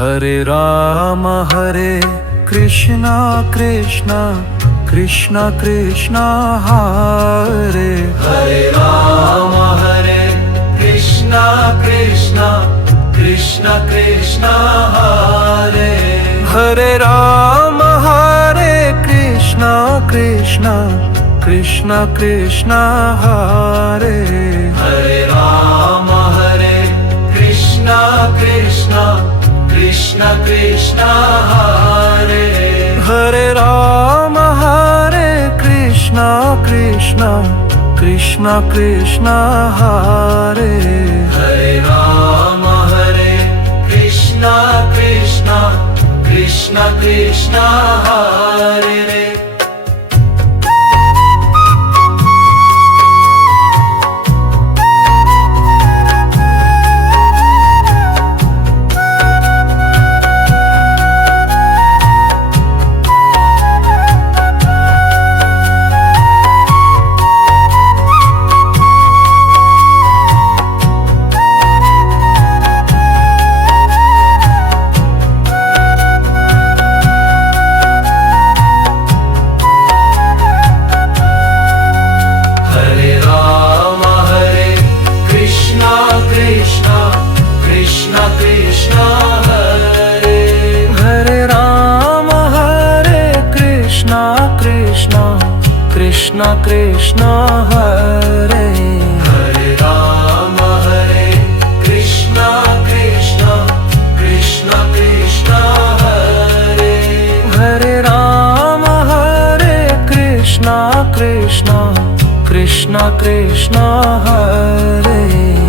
Hare Krishna Krishna Krishna Krishna Hare Ram Hare Krishna Krishna Krishna Krishna Hare Ram Hare Krishna Krishna Krishna Krishna Hare Ram Hare Krishna Krishna Krishna Krishna Hare Ram Hare Krishna Krishna Krishna Krishna Hare Ram Hare Krishna Krishna Krishna Krishna Hare Krishna Krishna Hare Ram Hare Krishna Krishna Krishna Krishna Hare Ram Hare Krishna Krishna Krishna Krishna Hare